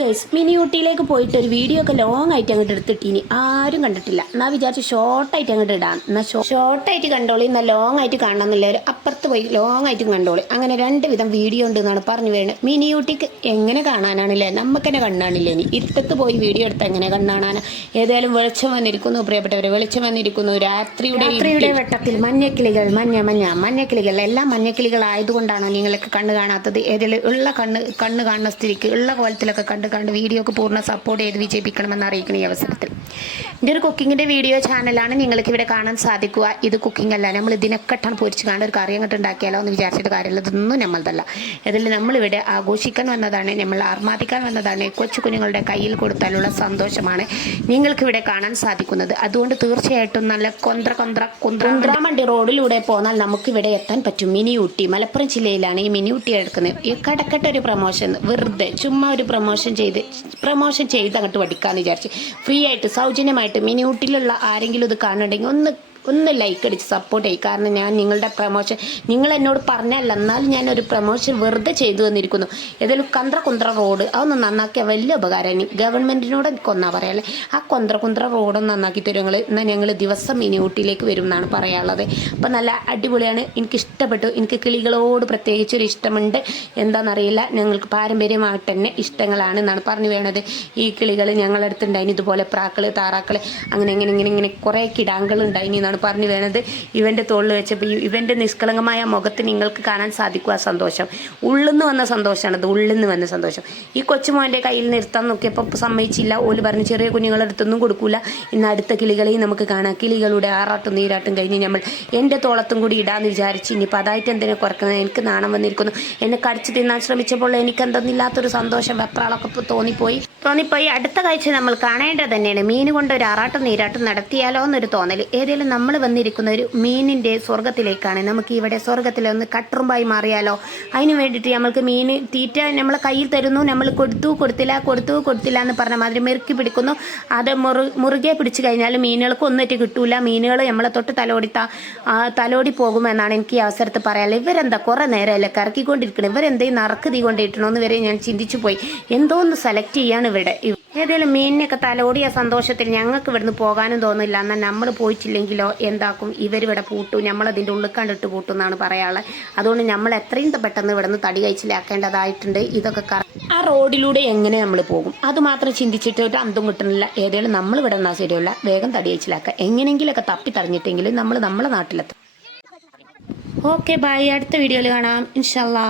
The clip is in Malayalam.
ഗൈസ് മിനി ഊട്ടിയിലേക്ക് പോയിട്ട് ഒരു വീഡിയോ ഒക്കെ ലോങ് ആയിട്ട് അങ്ങോട്ട് എടുത്തിട്ടിനി ആരും കണ്ടിട്ടില്ല. എന്നാ വിചാരിച്ച് ഷോർട്ടായിട്ട് അങ്ങോട്ട് ഇടാം. എന്നാൽ ഷോർട്ടായിട്ട് കണ്ടോളി, എന്നാൽ ലോങ് ആയിട്ട് കാണണമെന്നില്ല. അപ്പുറത്ത് പോയി ലോങ് ആയിട്ട് കണ്ടോളി. അങ്ങനെ രണ്ട് വിധം വീഡിയോ ഉണ്ട് എന്നാണ് പറഞ്ഞു വേണ്ടത്. മിനി ഊട്ടിക്ക് എങ്ങനെ കാണാനാണില്ലേ, നമുക്ക് തന്നെ കണ്ണാണില്ലേ. ഇനി ഇരുട്ടത്ത് പോയി വീഡിയോ എടുത്ത് എങ്ങനെ കണ്ണാനാണ്. ഏതായാലും വെളിച്ചം വന്നിരിക്കുന്നു പ്രിയപ്പെട്ടവരെ, വെളിച്ചം വന്നിരിക്കുന്നു. രാത്രിയുടെ വെട്ടത്തിൽ മഞ്ഞക്കിളികൾ മഞ്ഞക്കിളികൾ എല്ലാം മഞ്ഞക്കിളികളായതുകൊണ്ടാണ് നിങ്ങൾക്ക് കണ്ണ് കാണാത്തത്. ഏതായാലും ഉള്ള കണ്ണ് കാണുന്ന സ്ഥിതിക്ക് ഉള്ള കോലത്തിലൊക്കെ കണ്ട് വീഡിയോക്ക് പൂർണ്ണ സപ്പോർട്ട് ചെയ്ത് വിജയിപ്പിക്കണമെന്ന് അറിയിക്കുന്ന ഈ അവസരത്തിൽ എൻ്റെ ഒരു കുക്കിങ്ങിൻ്റെ വീഡിയോ ചാനലാണ് നിങ്ങൾക്ക് ഇവിടെ കാണാൻ സാധിക്കുക. ഇത് കുക്കിംഗ് അല്ല, നമ്മൾ ഇതിനെക്കെട്ടാണ് പൊരിച്ച് കാണാൻ ഒരു കറി അങ്ങോട്ട് ഉണ്ടാക്കിയാലോ എന്ന് വിചാരിച്ചിട്ട് കാര്യമില്ല. ഇതൊന്നും നമ്മളതല്ല. ഇതിൽ നമ്മളിവിടെ ആഘോഷിക്കാൻ വന്നതാണ്, നമ്മൾ ആർമാദിക്കാൻ വന്നതാണ്. കൊച്ചു കുഞ്ഞുങ്ങളുടെ കയ്യിൽ കൊടുത്താലുള്ള സന്തോഷമാണ് നിങ്ങൾക്കിവിടെ കാണാൻ സാധിക്കുന്നത്. അതുകൊണ്ട് തീർച്ചയായിട്ടും നല്ല കുന്ത്രാമണ്ടി റോഡിലൂടെ പോന്നാൽ നമുക്കിവിടെ എത്താൻ പറ്റും. മിനി ഊട്ടി മലപ്പുറം ജില്ലയിലാണ് ഈ മിനി ഊട്ടി എടുക്കുന്നത്. ഈ കടക്കട്ട ഒരു പ്രൊമോഷൻ, വെറുതെ ചുമ്മാ ഒരു പ്രൊമോഷൻ ചെയ്ത് അങ്ങോട്ട് പഠിക്കാമെന്ന് വിചാരിച്ച് ഫ്രീ ആയിട്ട് സൗജന്യമായിട്ട് മിനി ഊട്ടിയിലുള്ള ആരെങ്കിലും ഇത് കാണുന്നുണ്ടെങ്കിൽ ഒന്ന് ലൈക്ക് അടിച്ച് സപ്പോർട്ട് ചെയ്യും. കാരണം ഞാൻ നിങ്ങളുടെ പ്രൊമോഷൻ നിങ്ങൾ എന്നോട് പറഞ്ഞല്ല, എന്നാലും ഞാനൊരു പ്രൊമോഷൻ വെറുതെ ചെയ്തു തന്നിരിക്കുന്നു. ഏതായാലും കുന്ത്ര റോഡ് അതൊന്ന് നന്നാക്കിയാൽ വലിയ ഉപകാരമാണ്. ഗവൺമെൻറ്റിനോട് എനിക്കൊന്നാ പറയാല്ലേ, ആ കുന്ത്ര റോഡൊന്ന് നന്നാക്കി തരുങ്ങൾ. എന്നാൽ ഞങ്ങൾ ദിവസം മിനി ഊട്ടിയിലേക്ക് വരും എന്നാണ് പറയാനുള്ളത്. അപ്പം നല്ല അടിപൊളിയാണ്, എനിക്കിഷ്ടപ്പെട്ടു. എനിക്ക് കിളികളോട് പ്രത്യേകിച്ചൊരു ഇഷ്ടമുണ്ട്. എന്താണെന്നറിയില്ല, ഞങ്ങൾക്ക് പാരമ്പര്യമായിട്ട് തന്നെ ഇഷ്ടങ്ങളാണ് എന്നാണ് പറഞ്ഞു വേണത്. ഈ കിളികൾ ഞങ്ങളുടെ അടുത്തുണ്ടായിന് ഇതുപോലെ പ്രാക്കൾ താറാക്കൾ അങ്ങനെ ഇങ്ങനെ കുറേ കിടാങ്കൾ ഉണ്ടായിനി എന്നാണ് പറഞ്ഞു വേണത്. ഇവൻ്റെ തോളിൽ വെച്ചപ്പോൾ ഇവൻ്റെ നിഷ്കളങ്കമായ മുഖത്ത് നിങ്ങൾക്ക് കാണാൻ സാധിക്കുക സന്തോഷം. ഉള്ളിന്ന് വന്ന സന്തോഷമാണ് അത്, ഉള്ളിന്ന് വന്ന സന്തോഷം. ഈ കൊച്ചുമോൻ്റെ കയ്യിൽ നിർത്താൻ നോക്കിയപ്പോൾ സമ്മതിച്ചില്ല. ഓല് പറഞ്ഞ് ചെറിയ കുഞ്ഞുങ്ങളുടെ അടുത്തൊന്നും കൊടുക്കൂല. ഇന്ന് അടുത്ത കിളികളെയും നമുക്ക് കാണാം. കിളികളുടെ ആറാട്ടും നീരാട്ടും കഴിഞ്ഞ് നമ്മൾ എൻ്റെ തോളത്തും കൂടി ഇടാമെന്ന് വിചാരിച്ച് ഇനിയിപ്പോൾ അതായിട്ട് എന്തിനെ കുറക്കുന്നത്. എനിക്ക് നാണം വന്നിരിക്കുന്നു. എന്നെ കടിച്ചു തിന്നാൻ ശ്രമിച്ചപ്പോൾ എനിക്ക് എന്തെന്നില്ലാത്തൊരു സന്തോഷം വെപ്രാളൊക്കെ തോന്നിപ്പോയി. അടുത്ത കാഴ്ച നമ്മൾ കാണേണ്ടത് തന്നെയാണ്. മീൻ കൊണ്ട് ഒരു ആറാട്ടും നീരാട്ടും നടത്തിയാലോ എന്നൊരു തോന്നൽ. ഏതെങ്കിലും നമ്മൾ വന്നിരിക്കുന്ന ഒരു മീനിൻ്റെ സ്വർഗത്തിലേക്കാണ്. നമുക്ക് ഇവിടെ സ്വർഗത്തിലൊന്ന് കട്ടുറുമ്പായി മാറിയാലോ. അതിന് വേണ്ടിയിട്ട് നമ്മൾക്ക് മീൻ തീറ്റ നമ്മളെ കയ്യിൽ തരുന്നു, നമ്മൾ കൊടുത്തില്ല എന്ന് പറഞ്ഞ മാതിരി മെറുക്കി പിടിക്കുന്നു. അത് മുറുകെ പിടിച്ചു കഴിഞ്ഞാൽ മീനുകൾക്ക് ഒന്നിട്ട് കിട്ടൂല. മീനുകൾ നമ്മളെ തൊട്ട് തലോടി പോകുമെന്നാണ് എനിക്ക് ഈ അവസരത്തിൽ പറയാനുള്ളത്. ഇവരെന്താ കുറേ നേരമല്ലേ കറക്കിക്കൊണ്ടിരിക്കണം, ഇവരെന്തെങ്കിലും നറുക്ക് തീ കൊണ്ടിട്ടണമെന്ന് വരെ ഞാൻ ചിന്തിച്ചു പോയി. എന്തോ ഒന്ന് സെലക്ട് ചെയ്യാണ് ഇവിടെ. ഏതായാലും മീനിനൊക്കെ തലോടിയ സന്തോഷത്തിൽ ഞങ്ങൾക്ക് ഇവിടുന്ന് പോകാനും തോന്നില്ല. എന്നാൽ നമ്മൾ പോയിട്ടില്ലെങ്കിലോ എന്താക്കും, ഇവരിവിടെ പൂട്ടും, നമ്മളതിൻ്റെ ഉള്ളിൽ കണ്ടിട്ട് പൂട്ടും എന്നാണ് പറയാനുള്ളത്. അതുകൊണ്ട് നമ്മൾ എത്രയും പെട്ടെന്ന് ഇവിടുന്ന് തടി കഴിച്ചിലാക്കേണ്ടതായിട്ടുണ്ട്. ഇതൊക്കെ ആ റോഡിലൂടെ എങ്ങനെ നമ്മൾ പോകും അതുമാത്രം ചിന്തിച്ചിട്ട് ഒരു അന്തം കിട്ടുന്നില്ല. ഏതായാലും നമ്മൾ ഇവിടെ നിന്നാൽ ശരിയല്ല, വേഗം തടി കഴിച്ചിലാക്കുക. എങ്ങനെയെങ്കിലൊക്കെ തപ്പി തടഞ്ഞിട്ടെങ്കിലും നമ്മൾ നമ്മളെ നാട്ടിലെത്തും. ഓക്കെ ബൈ, അടുത്ത വീഡിയോയിൽ കാണാം ഇൻഷാല്ലാ.